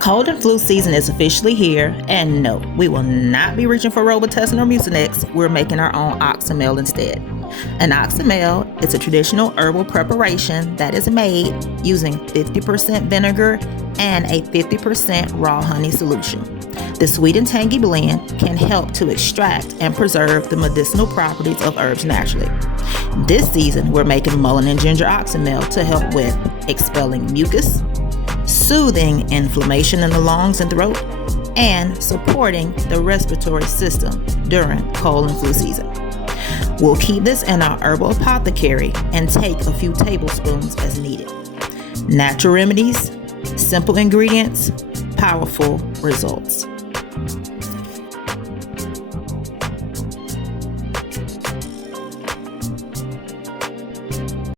Cold and flu season is officially here, and no, we will not be reaching for Robitussin or Mucinex. We're making our own oxymel instead. An oxymel is a traditional herbal preparation that is made using 50% vinegar and a 50% raw honey solution. The sweet and tangy blend can help to extract and preserve the medicinal properties of herbs naturally. This season, we're making mullein and ginger oxymel to help with expelling mucus, soothing inflammation in the lungs and throat, and supporting the respiratory system during cold and flu season. We'll keep this in our herbal apothecary and take a few tablespoons as needed. Natural remedies, simple ingredients, powerful results.